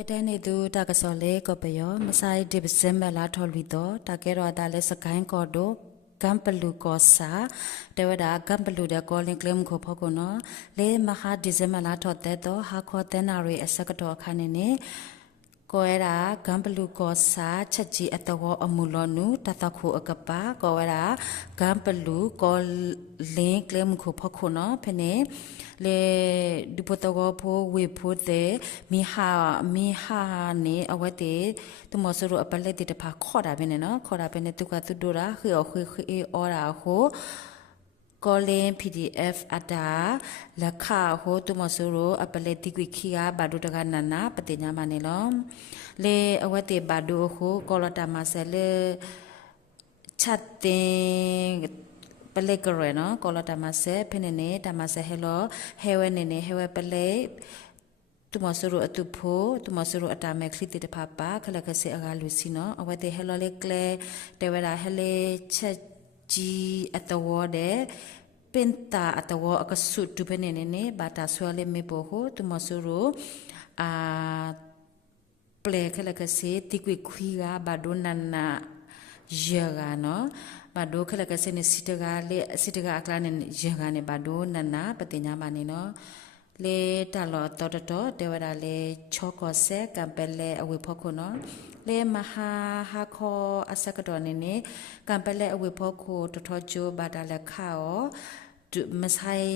ကတဲ့နေသူတကစောလေကပယောမဆိုင်ဒီပစင်မလာထော်လီတော့တကဲတော့ဒါလဲစကိုင်းကော်တော့ကမ်ပလူကောစာတဲဝဒါကမ်ပလူတဲ့ကောလင်ကလမ်ကိုဖောက်ကောနော်လေမဟာဒီဇင်မလာထော်တဲ့တော့ဟာခေါ်တဲ့နာရီအစကတော့ခါနေနေကိုရတာကမ်ပလူကောစာချက်ကြီးအတော်အမူလောနုတတခုအကပါကိုရတာကမ်ပလူကောလင်ကလမ်ကိုဖောက်ကောနော်ဖနေလေဒီပတော့ဖိုးဝေဖို့တဲ့မိဟာနေအဝတ်တဲ့သူမဆရအပလက်တဲ့ဖာခေါ်တာပဲနော်ခေါ်တာပဲနဲ့သူကသူတို့ရာခေခေအော်ရာဟိုကောလင် PDF အတာလက်ခဟိုသူမဆရအပလက်တိကွခီယာဘာဒုတကနနာပတိညာမနေလောလေအဝတ်တဲ့ဘာဒုဟိုကောလတာမဆဲလေချက်တင်ပလေကရနော်ကောလတာမဆဲဖနေနေတာမဆဲဟဲလောဟဲဝဲနေဟဲဝဲပလေtu masuru atu pho tu masuru atame khliti de phapa khala ka se aga lusi no awate hello le kle de wera hele chaji atawo de penta atawo akasu tu bene ne bata swale me bo ho tu masuru a ple khala ka se tikwi khwi ga badonana jaga no bado khala ka se ne sitaga akla ne jaga ne badonana patinya mane noလေတလောတော်တေဝရလေချောကောဆက်ကံပလေအဝေဖို့ခုနော်လေမဟာဟာခောအစကတော်နေနေကံပလေအဝေဖို့ခုတထောချိုဘာတာလက်ခါရောမဆိုင်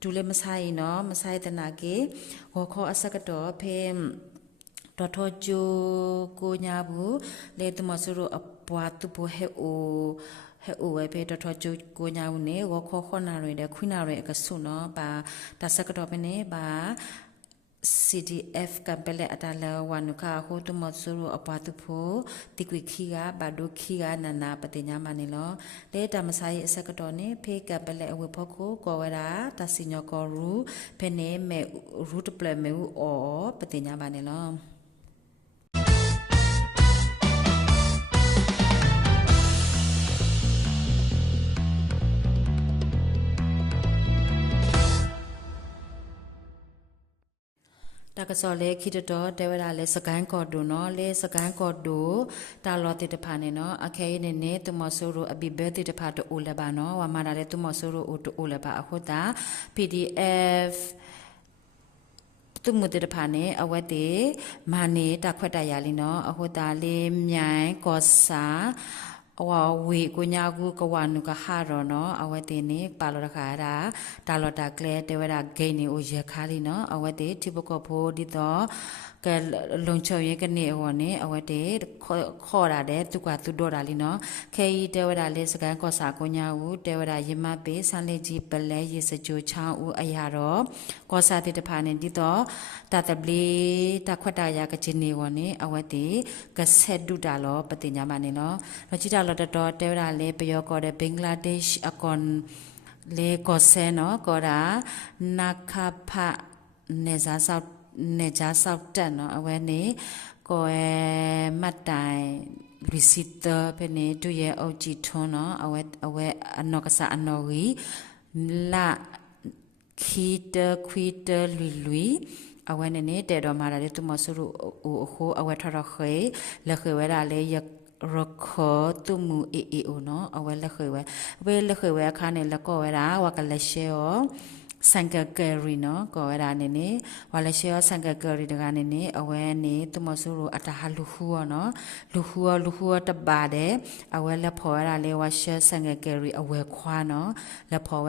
ဒူလေမဆိုင်နော်မဆိုင်တနာကေဟောခောအစကတော်ဖေတော်ထောချိုကိုညာဘူးလေတမဆူရအပွားသူပိုဟဲအိုဟဲ့အိုဝဲပေတော်တော်ကျိုးကိုညာဦးနေဝခေါ်ခေါ်နာရတဲ့ခွိနာရအကဆုနော်ပါတဆကတော့ပဲနေပါ CDF ကပလေအတလာဝနုခဟိုတမဆူရအပတူဖိုတိကွေခီကဘာဒိုခီကနာနာပတိညာမနေလောလေတမဆိုင်အစကတော့နေဖေကပလေအဝဖို့ကိုကောဝရာတစီညောကောရူဖနေမဲရူတပလမဲဦးအောပတိညာမနေလောတကစောလေခိတတော်တေဝရလေစကိုင်းကော်ဒူနော်လေစကိုင်းကော်ဒူတာလောတိတဖာနေနော်အခဲနေနေသူမဆိုးရအဘိဘဲတိတဖာတူလဘာနော်ဝါမာရလေသူမဆိုးရအိုတူလဘာအခုတာ PDF သူမတေတဖာနေအဝတ်တေမာနေတာခွက်တရလီနော်အခုတာလေးမြိုင်ကောစာအဝဝေကိုညာကူကဝနုကဟာရောနော်အဝတ်တေနေပါလောခါရာတာလောတာကလေတေဝရဂိနေအိုရခါလီနော်အဝတ်တေတိပကောဖိုဒီတော့ကဲလုံချုံရဲကနေဟောနေအဝတ်တေခေါ်ရတဲ့သူကသူတော့တာလီနော်ခေဤတေဝရလေးစကန်ကောစာကိုညာဦးတေဝရရမပေဆန်လေးကြီးပလဲရေစကြိုချောင်းဦးအရာတော့ကောစာတေတဖာနေဒီတော့တတပလီတခွတ်တရကချင်းနေဟောနေအဝတ်တေကဆက်ဒူတာလောပတိညာမနေနော်တော့ကြည့်တာလောတော်တေဝရလေးပယောကောတဲ့ဘင်္ဂလားဒေ့ရှ်အကွန်လေကောဆဲနော်ကောရာနာခဖနေဇာဆောက်နေကြဆောက်တက်နော်အဝဲနေကိုယ်မတ်တိုင်လီစီတာပနေတူရဲ့အုတ်ကြည့်ထွန်းနော်အဝဲအနောက်ကစားအနော်ကြီးလာခီတခွီတလွီအဝဲနေတဲ့တော်မှာလည်းသူမဆူအခုအဝဲထရခေလက်ခွေဝဲတာလေရခေါ်သူမူအေအိုနော်အဝဲလက်ခွေဝဲခါနေလက်ကောဝဲတာဝကလက်ရှေရောစန်ကကရီနော်ကောရနေနေဝါလရှေစန်ကကရီတကနေနေအဝဲနေသူမဆူရအတဟလူခူနော်လူခူတပါတဲ့အဝဲလက်ဖော်ရလေဝါရှေစန်ကကရီအဝဲခွာနော်လက်ဖော်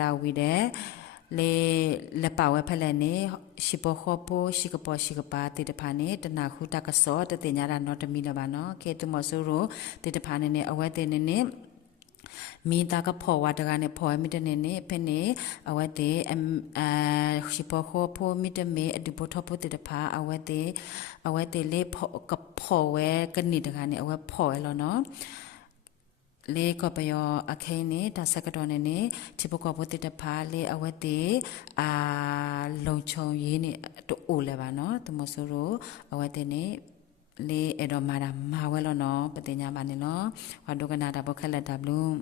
ရဝီတဲ့လေလက်ပါဝဲဖက်လည်းနေရှိပခောပိုရှိကပေါ်ရှိကပါတေတဖာနေတနာခုတကစောတတင်ညာတာနော်တမီလပါနော်ကေသူမဆူရတေတဖာနေနေအဝဲတေနေနေมีตากระพอวัดกันเนี่ยพอมิตรเนี่ยเป็นเนี่ยเอาไว้เดชิปโคโพมิตรเมอดิบทอพุติตภาเอาไว้เดเล่พอกระพอไว้กันนิดกันเนี่ยเอาไว้พอแล้วเนาะเลก็ไปยออาเคเนี่ยตาสกัดเนี่ยเนี่ยชิปโคพุติตภาเลเอาไว้เดลงชงยีเนี่ยตัวอู่เลยบ้านเนาะตัวมสุโรเอาไว้เดเนี่ยလေအဲ့တော့မာဝဲလို့နော်ပတင်ညာပါနေနော်ဝါဒုကနာတာဘခက်လက်တာဘလူး